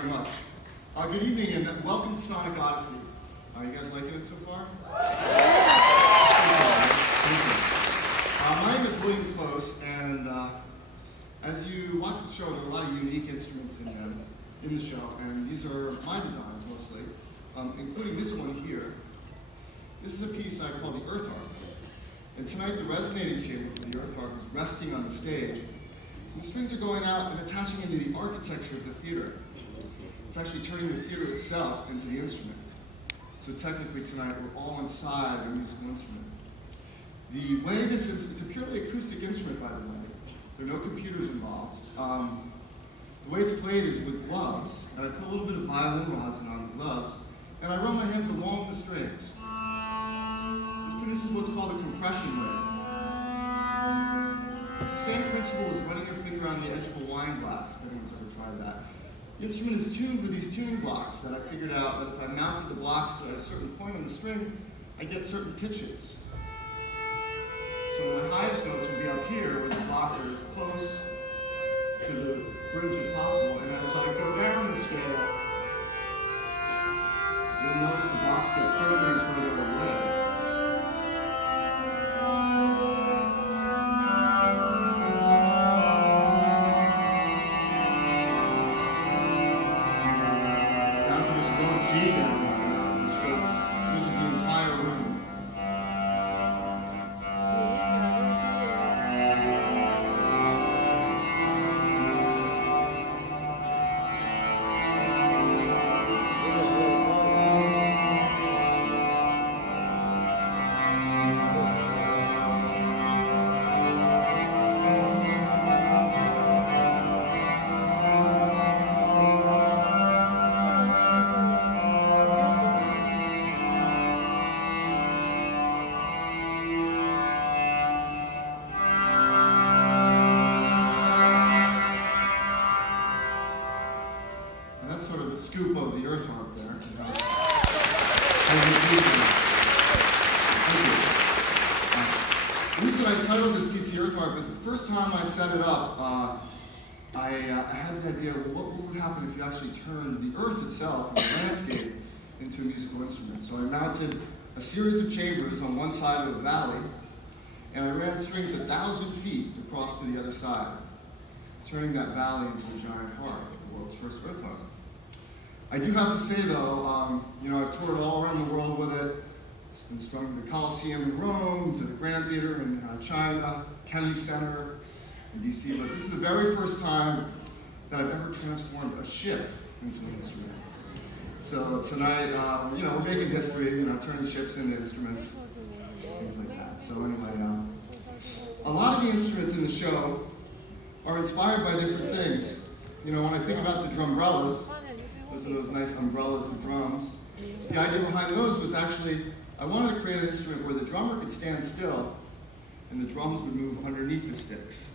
very much. Good evening and welcome to Sonic Odyssey. You guys liking it so far? My name is William Close, and as you watch the show, there are a lot of unique instruments in the show, and these are my designs mostly, including this one here. This is a piece I call the Earth Harp. And tonight the resonating chamber for the Earth Harp is resting on the stage. And the strings are going out and attaching into the architecture of the theater. It's actually turning the theater itself into the instrument. So technically tonight we're all inside a musical instrument. The way this is, it's a purely acoustic instrument, by the way. There are no computers involved. The way it's played is with gloves, and I put a little bit of violin rosin on the gloves, and I run my hands along the strings. This produces what's called a compression wave. It's the same principle as running your finger on the edge of a wine glass, if anyone's ever tried that. The instrument is tuned with these tuning blocks that I figured out that if I mounted the blocks at a certain point on the string, I get certain pitches. So my highest notes would be up here, where the blocks are as close to the bridge as possible, and as I go down the scale, you'll notice the blocks get further and further away. Down to this low G down there, which uses the entire room. That's sort of the scoop of the Earth Harp there. The reason I titled this piece the Earth Harp is the first time I set it up, I had the idea of what would happen if you actually turned the earth itself, the landscape, into a musical instrument. So I mounted a series of chambers on one side of a valley, and I ran strings 1,000 feet across to the other side, turning that valley into a giant harp, the world's first Earth Harp. I do have to say though, I've toured all around the world with it. It's been strung to the Coliseum in Rome, to the Grand Theater in China, Kennedy Center in DC, but this is the very first time that I've ever transformed a ship into an instrument. So tonight, we're making history, turning ships into instruments, things like that. So anyway, a lot of the instruments in the show are inspired by different things. When I think about the drumbrellas, those are those nice umbrellas of drums. The idea behind those was actually, I wanted to create an instrument where the drummer could stand still and the drums would move underneath the sticks.